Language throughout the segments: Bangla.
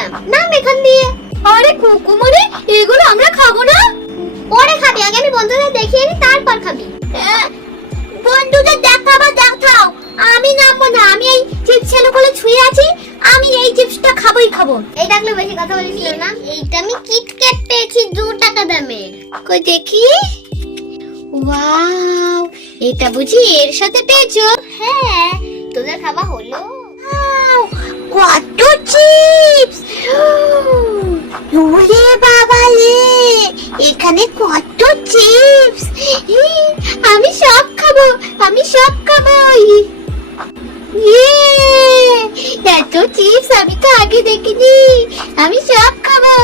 নিয়েছিলাম, নাম এখান দিয়ে। আরে কুকুমনি, এগুলো আমরা খাবো না। পরে খাবি, আগে আমি বন্ধুদের দেখিয়ে নি, তারপর খাবি। বন্ধুদের দেখাও, আমি নামবো না। আমি এই চিপস বলে ছুঁয়ে আছি, আমি এই চিপসটা খাবোই খাবো। এই ডাকলে বেশি কথা বলিস না। এইটা আমি কিটক্যাট পেয়েছি 2 টাকা দামের। কই দেখি। ওয়াও, এটা বুঝি এর সাথে পেয়েছো? হ্যাঁ, তোদের খাওয়া হলো? ওয়াও, কত চিপস! ওরে বাবা রে, এখানে কত চিপস! আমি সব খাবো। এত চিপস আমি তো আগে দেখিনি। আমি সব খাবো।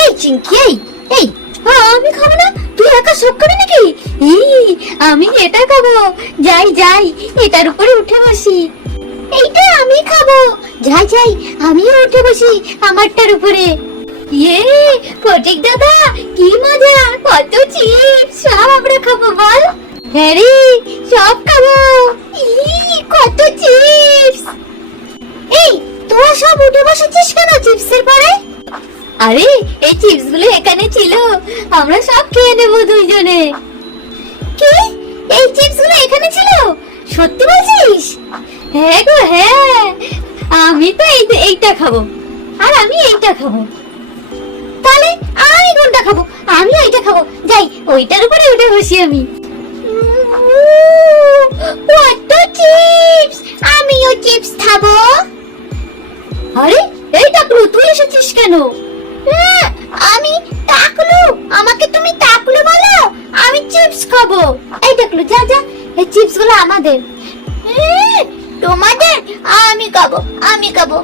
এই চিংকি, এই আমি খাবো না, তুই একা সব খাবি নাকি? আমি এটা খাবো। যাই এটার উপরে উঠে বসি। এইটা আমি খাবো। যাই আমিও উঠে বসি আমারটার উপরে। ফটিক দাদা, কি মজা! কত চিপস, সব আমরা খাবো বল। হ্যাঁ রে, সব খাবো। কত চিপস! এই তোরা সব উঠে বসেছিস কেন চিপসের পরে? আরে এই চিপস গুলো এখানে ছিল, আমরা সব খেয়ে নেবো দুইজনে। কি, এই চিপস গুলো এখানে ছিল? সত্যি বলছিস? হ্যাঁ গো হ্যাঁ, আমি তো এইটা খাবো, আর আমি এইটা খাবো। তাহলে আমি কোনটা খাবো? আমি এইটা খাবো। যাই, ওইটার উপরে উঠে বসি আমি। কত চিপস! আমিও চিপস খাবো। আরে এই টাকলু, তুই এসেছিস কেন? আমি টাকলু, আমাকে তুমি টাকলু বলো? আমি চিপস খাবো। এই টাকলু, যা এই চিপস গুলো আমাদের। তোমাদের? আমি খাবো।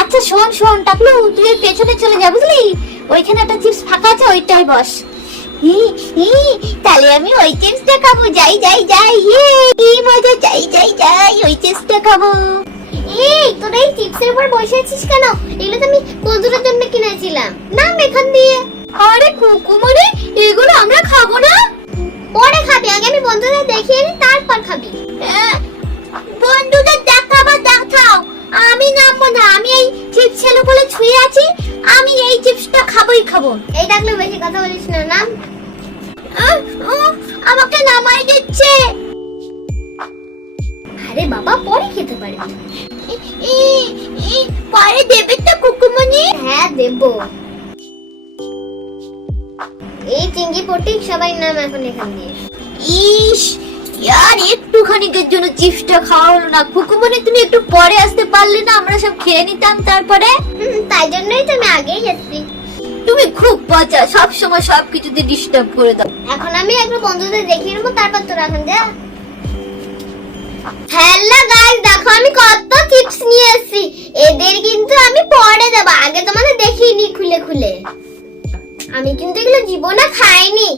আচ্ছা শোন টাকলু, তুই পেছনে চলে যা, বুঝলি? ওইখানে একটা চিপস ফাঁকা আছে, ওইটাই বস। তাহলে আমি ওই চিপসটা খাবো। যাই কি মজা! যাই ওই চিপসটা খাবো। এই তোরা এই চিপসের উপর বসে আছিস কেন? এগুলো তো আমি বন্ধুদের জন্য কিনেছিলাম, নাম এখান দিয়ে। আরে কুকুমনি, এগুলো আমরা খাবো না। পরে খাবি, আগে আমি বন্ধুদের দেখিয়ে নি, তারপর খাবি। বন্ধুদের দেখাও, আমি নামবো না। আমি এই চিপস বলে ছুঁয়ে আছি, আমি এই চিপসটা খাবোই খাবো। এই ডাকলে বেশি কথা বলিস না। নাম। আমাকে নামাই দিচ্ছে। আরে বাবা, পরে খেতে পারবি। পরে দেবে তো কুকুমনি? হ্যাঁ দেবো। এই চিংড়ি ফটিক সবাই নাম এখন এখান দিয়ে। ইয়ার, একটুখানিকের জন্য চিপসটা খাওয়া হলো না। কুকুমনি, তুমি একটু পরে আসতে পারলে না? আমরা সব খেয়ে নিতাম তারপরে। তাই জন্যই তো আমি আগেই যাচ্ছি। তুমি খুব বাঁচা, সব সময় সবকিছুতে ডিস্টার্ব করে দাও। এখন আমি একটু বন্ধুদের দেখিয়ে নেবো, তারপর তোরা এখন যা। হ্যালো গাইস, দেখো আমি কত চিপস নিয়ে এসেছি। এদের কিন্তু আমি পরে দেবো, আগে তোমাদের দেখিয়ে নি খুলে। আমি কিন্তু এগুলো জীবনে খাইনি।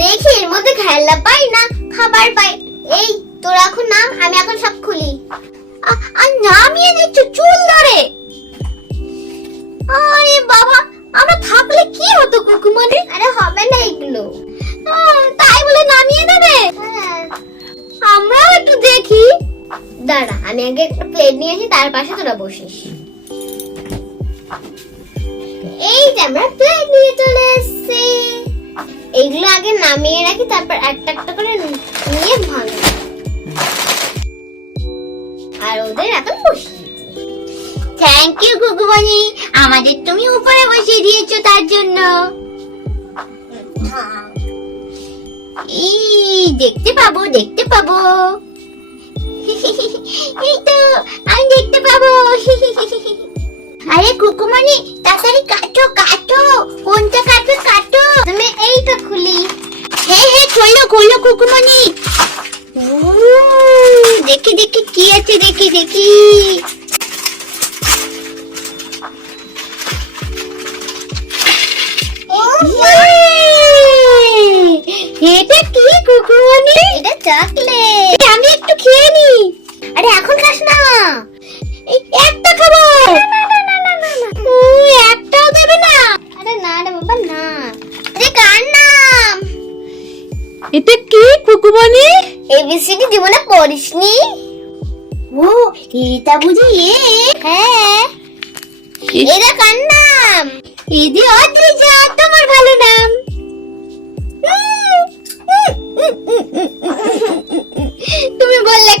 দেখি এর মধ্যে খেলনা পাই না খাবার পাই। এই তোরা এখন নাম, আমি এখন সব খুলি। আর নামিয়ে দিচ্ছ চুল ধরে। আরে বাবা, আমরা থাকলে কি হতো কুকুমনি? আরে হবে না এগুলো। তাই বলে নামিয়ে দেবে? হ্যাঁ, আমরাও একটু দেখি। দাঁড়া, আমি আগে একটা প্লেট নিয়ে আসি, তার পাশে তোরা বসিস। এই যে আমরা প্লেট নিয়ে চলে এসেছি। এইগুলো আগে নামিয়ে রাখি, তারপর একটা করে নিয়ে ভাঙি। আর ওদের এখন বসিয়ে দিই। থ্যাংক ইউ কুকুমনি, আমাদের তুমি উপরে বসিয়ে দিয়েছো তার জন্য। দেখতে পাবো। এই তো আমি দেখতে পাবো। আরে কুকুমনি, তাড়াতাড়ি কাটো। কোনটা কাটো? তুমি এইটা খুলি। হ্যাঁ খোলো কুকুমনি। দেখি কি আছে, দেখি। এটা কি কুকুমনি? এটা চকলেট। আমি একটু খেয়ে নি। আরে এখন খাস না। একটা খাবো। একটাও দেবে না? আরে না রে বাবা, না। আরে কার নাম? এটা কি কুকুমনি? এবিসিডি জীবনে পড়িসনি? ও, এটা বুঝি? হ্যাঁ। এরা কার নাম? এদি অদ্রিজা, তোমার ভালো নাম। তুমি বললে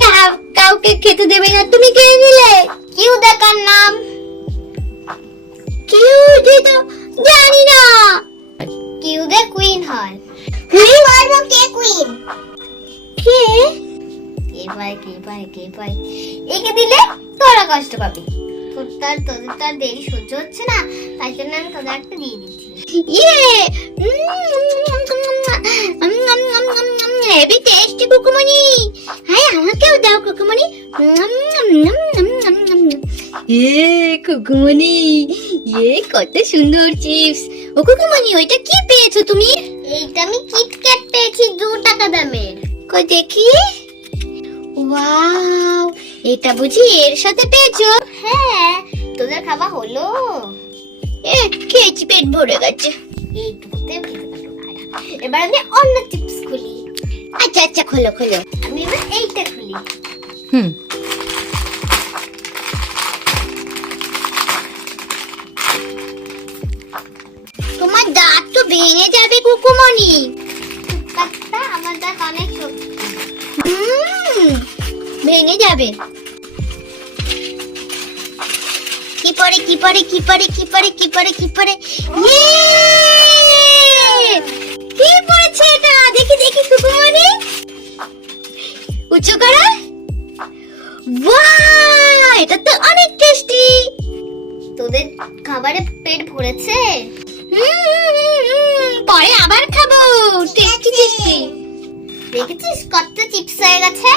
কাউকে খেতে দেবে না, তুমি খেয়ে নিলে। কিউ দেখার নাম? কিউ দি তো জানি না। কিউ দে কুইন হয়। আমি বলবো কে কুইন? কে? কে ভাই একে দিলে তোরা কষ্ট পাবি। তোদের তার দেরি সহ্য হচ্ছে না, তাই জন্য আমি তোদের একটা দিয়ে দিচ্ছি। ইয়ে হেভি টেস্টি কুকুমনি। হ্যাঁ, আমাকেও দাও কুকুমনি। কুকুমনি, কত সুন্দর চিপস। ও কুকুমনি, ওইটা কি পেয়েছো তুমি? এইটা আমি কিটক্যাট পেয়েছি 2 টাকা দামের। কই দেখি। ওয়াও, এটা বুঝি এর সাথে পেয়েছো? হ্যাঁ, তোদের খাওয়া হলো? খেয়েছি, পেট ভরে গেছে। এইটুকুতেও খেতে পারবো না। এবার আমি অন্য চিপস খুলি। আচ্ছা আচ্ছা, খোলো খোলো। আমি এবার এইটা খুলি। তোমার দাঁত তো ভেঙে যাবে কুকুমনি। কাটটা আমার দাঁত অনেক শক্ত। ভেঙে যাবে। কি পরে কি পরে কি পরে কি পরে কি পরে কি পরে কি পড়েছে এটা? দেখি দেখি কুকুমনি, উঁচু করো। বাহ, এটা তো অনেক টেস্টি। তোদের খাবারে পেট ভরেছে? পরে আবার খাবো। Tasty tasty. দেখেছিস কত চিপস হয়ে গেছে?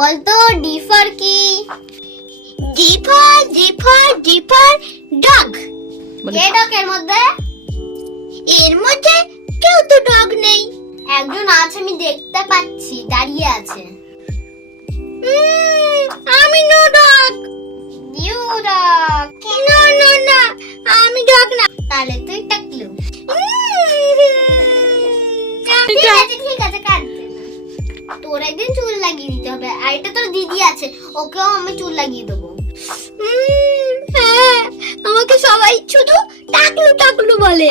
বলতো ডিফার কি? ডিফার ডিফার ডিফার ডগ। কে ডগ এর মধ্যে? এর মধ্যে কেউ তো ডগ নেই। একজন আছে, আমি দেখতে পাচ্ছি, দাঁড়িয়ে আছে। আমি নো ডগ। You dog. না না না, আমি ডগ না। তাহলে তুই টাকলু। আমি ঠিক dog। আছে ঠিক আছে, কাটতে না। তোর একদিন চুল লাগিয়ে দিতে হবে। আর এটা তোর দিদি আছে, ওকেও আমি চুল লাগিয়ে দেবো। হ্যাঁ, আমাকে সবাই শুধু টাকলু টাকলু বলে।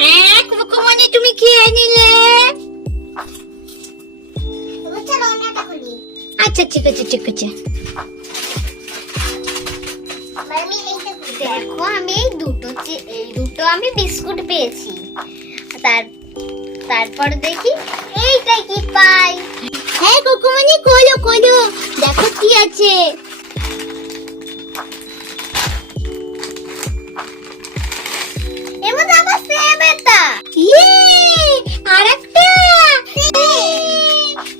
হ্যাঁ কুকুমনি, তুমি খেয়ে নিলে? চলো অন্যটা খুলি। আচ্ছা ঠিক আছে ঠিক আছে। আমি এইটা খুলি। দেখো, আমি এই দুটো আমি বিস্কুট পেয়েছি। তারপর দেখি এইটা কি পাই। হ্যাঁ কুকুমনি, খোলো খোলো, দেখো কি আছে। এর মধ্যে আবার সেম এটা। আরেকটা।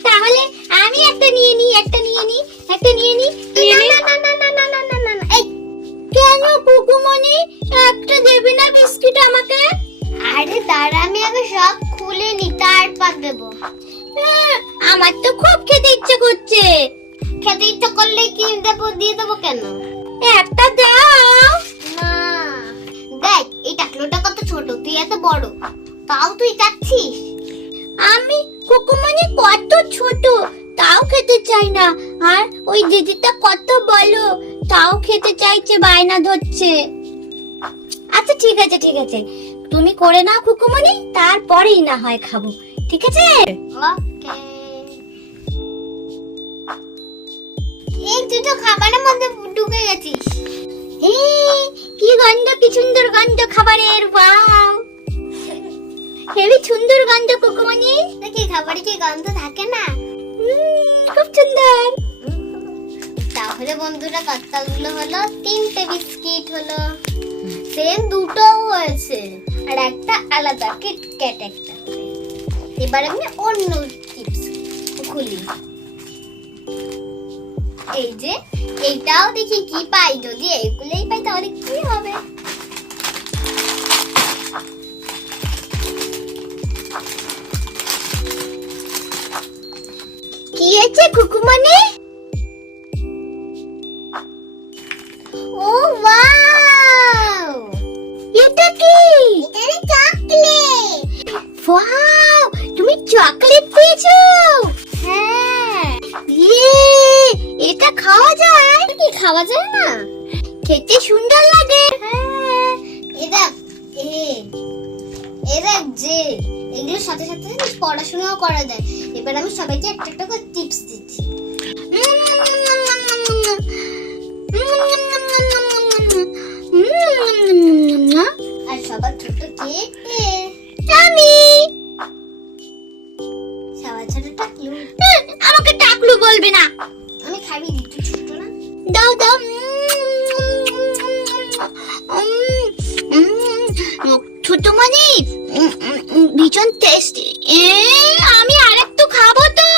তাহলে আমি একটা নিয়ে নি, একটা নিয়ে নি, একটা নিয়ে নি। না। এই কেন কুকুমনি, একটা দেবে না বিস্কুট আমাকে? আরে দাঁড়া, আমি আগে সব খুলে নি, তারপর দেবো। আমার তো খুব খেতে ইচ্ছে করছে। খেতে ইচ্ছা করলে কি দেবো, দিয়ে দেবো কেন? একটা দাও না, দেখ এই টাকলোটা কত ছোট, তুই এত বড়, তাও তুই চাচ্ছিস? আমি কুকুমনি কত ছোট, তাও খেতে চাই না। আর ওই দিদিটা কত বলো, তাও খেতে চাইছে, বায়না ধরছে। আচ্ছা ঠিক আছে ঠিক আছে, তুমি করে নাও কুকুমনি, তারপরেই না হয় খাবো, ঠিক আছে? ওকে। এই তুই তো খাবারের মধ্যে ঢুকে গেছিস। কি গন্ধ, কি সুন্দর গন্ধ খাবারের। ওয়াও, হেবি সুন্দর গন্ধ কুকুমনি। নাকি খাবারে কি গন্ধ থাকে না? খুব সুন্দর। তাহলে বন্ধুরা কতগুলো হলো? 3টে বিস্কিট হলো। সেম দুটো হয়েছে, আর একটা আলাদা কিটক্যাট একটা। এবার আমি অন্য চিপস খুলি। এই যে এইটাও দেখি কি পাই। যদি এইগুলোই পাই তাহলে কি হবে? কি আছে কুকুমনি? ও ওয়াও, এটা কি? এটা চকলেট। ওয়াও, তুমি চকলেট পেয়েছো? হ্যাঁ। ইয়ে, এটা খাওয়া যায়? কি খাওয়া যায় না? খেতে সুন্দর লাগে। হ্যাঁ, এটা এরা যে এগুলোর সাথে সাথে পড়াশোনাও করা যায়। এবার আমি সবাইকে একটা একটা করে টিপস দিচ্ছি। আর সবার ছোট কে? আমি। সবার ছোট টাকলু। আমাকে টাকলু বলবে না। আমি খাবি দিচ্ছি, ছোট না? দাও দাও। ছোট মানে ভীষণ টেস্টি। আমি আরেকটু খাবো তো।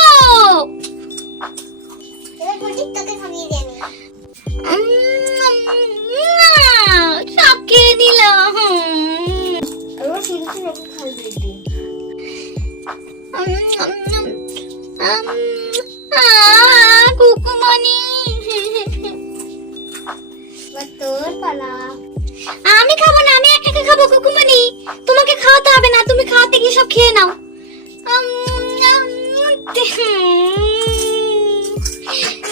এবার বলি তোকে খাইয়ে দেব। সব খেয়ে নিলাম। এবার ফিরতে নাকি খাইয়ে দিই। কুকুমনি। এবার তোর পালা। আমি খাবো না, আমি একা একা খাবো কুকুমনি। তোমাকে খাওয়াতে হবে না, তুমি খাওয়াতে গিয়ে সব খেয়ে নাও।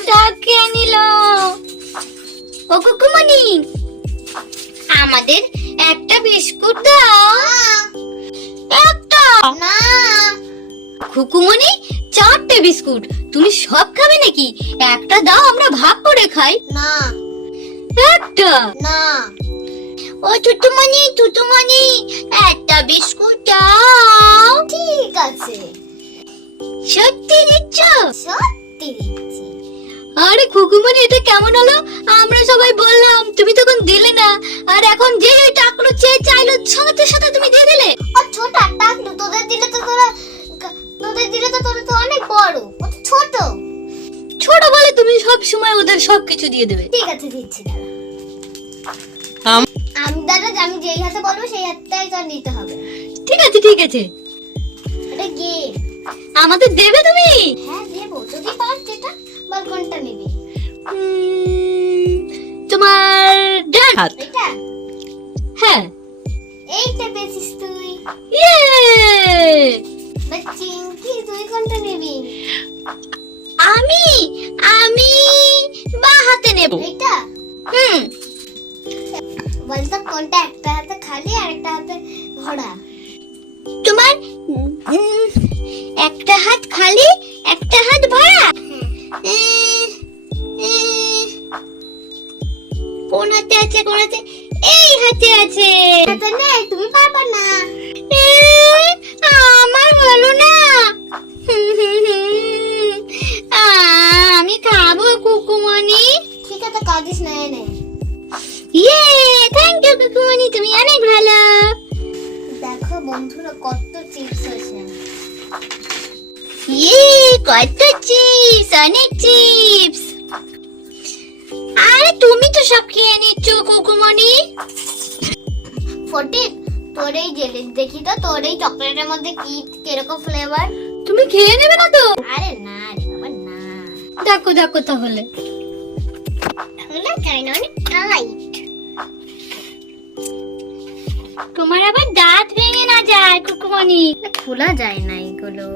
সব খেয়ে নিল। ও কুকুমনি, আমাদের একটা বিস্কুট দাও। একটা না, কুকুমনি, 4টে বিস্কুট। তুমি সব খাবে নাকি? একটা দাও, আমরা ভাগ করে খাই। না, একটা। না। ও টুটুমনি, একটা বিস্কুট দাও। ঠিক আছে, সত্যি দিচ্ছ? সত্যি দিচ্ছি। আরে কুকুমনি, এটা কেমন হলো? আমরা সবাই বললাম, তুমি তখন দিলে না। আর এখন যে টাকলো চেয়ে চাইলো, সাথে সাথে তুমি দিয়ে দিলে। ও ছোট টাকলু, তোদের দিলে তো তোরা তো অনেক বড়। ও তো ছোট। ছোট বলে তুমি সব সময় ওদের সবকিছু দিয়ে দেবে। ঠিক আছে, দিচ্ছি দাদা। আমি যেই হাতে বলবো সেই হাতটাই তো নিতে হবে। ঠিক আছে, ঠিক আছে। এটা গেম। আমাদের দেবে তুমি? হ্যাঁ দেবো, যদি পার যেটা বল কোনটা নিবি। তোমার ডান হাত। এটা? হ্যাঁ। এইটা পেয়েছিস তুই। ইয়ে! বা চিংকি, তুই কোনটা নিবি? আমি বাঁ হাতে নেব। এটা? হুম। বলতো কোনটা একটা হাতে খালি আর একটা হাতে ভরা? তোমার একটা হাত খালি, একটা হাত ভরা। কোন হাতে আছে? কোন হাতে? এই হাতে আছে। এটা নেই, তুমি পারবে না। আমার হলো না। আমি খাবো কুকুমনি। ঠিক আছে, কাঁদিস না, এনে। ইয়ে, থ্যাংক ইউ কুকুমনি, তুমি অনেক ভালো। দেখো বন্ধুরা, কত চিপস আছে। ইয়ে, কত চিপস, অনেক চিপস। আরে তুমি তো সব খেয়ে নিচ্ছ কুকুমনি। ফটিক, তোর এই জেলি দেখি তো, তোর এই চকলেটের মধ্যে কি কিরকম ফ্লেভার? তুমি খেয়ে নেবে না তো? আরে না রে বাবা, না। দেখো দেখো তাহলে। হলো কাইন্ড অনেক টাইট। তোমার আবার দাঁত ভেঙে না যায় কুকুমনি। খোলা যায় না এগুলো।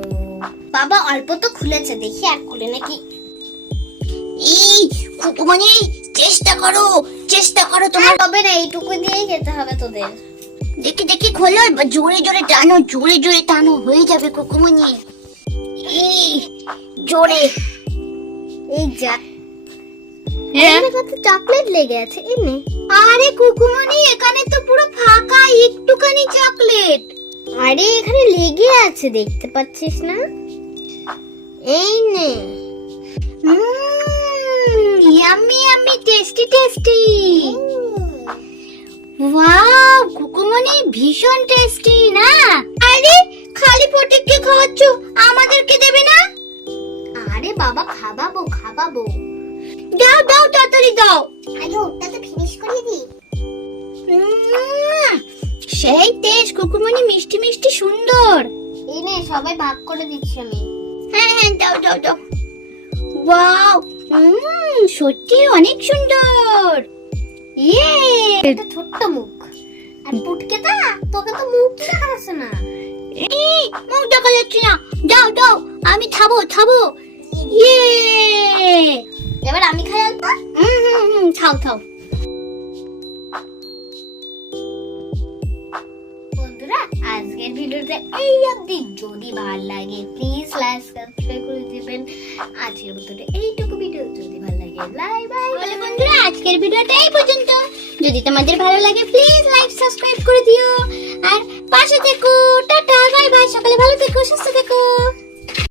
বাবা অল্প তো খুলেছে, দেখি আর খুলে নাকি। এই কুকুমনি, চেষ্টা করো তোমার হবে না, এইটুকু দিয়েই খেতে হবে তোদের। দেখি দেখি খোলো, জোরে জোরে টানো, জোরে জোরে টানো, হয়ে যাবে কুকুমনি। এই জোরে। এই যা, এখানে কত চকলেট লেগে আছে, এনে। আরে কুকুমনি, এখানে তো পুরো ফাঁকা, একটুখানি চকলেট। আরে এখানে লেগে আছে, দেখতে পাচ্ছিস না? এই নে। Yummy yummy, tasty tasty. Wow কুকুমনি, ভীষণ টেস্টি না? আরে খালি ফটিককে খাওয়াচ্ছ, আমাদেরকে দেবে না? আরে বাবা, খাবাবো। দাও দাও, তাড়াতাড়ি দাও। আগে ওটা তো ফিনিশ করিয়ে দি। সেই টেস্ট কুকুমনি, মিষ্টি মিষ্টি সুন্দর। এই নে, সবাই ভাগ করে দিচ্ছি আমি। হ্যাঁ হ্যাঁ, দাও দাও দাও। ওয়াও, সত্যি অনেক সুন্দর। ইয়ে, এটা ছোট্ট মুখ। আর পুটকে তা, তোকে তো মুখ দেখা যাচ্ছে না। মুখ দেখা যাচ্ছে না। দাও দাও, আমি খাবো। ইয়ে, এবার আমি খাই অল্প। খাও খাও। ভিডিওটা এই অবধি। যদি ভালো লাগে প্লিজ লাইক সাবস্ক্রাইব করে দিবেন। আজকের মতো এইটুকু ভিডিও, যদি ভালো লাগে বাই বাই। বন্ধুরা, আজকের ভিডিওটা এই পর্যন্ত। যদি তোমাদের ভালো লাগে প্লিজ লাইক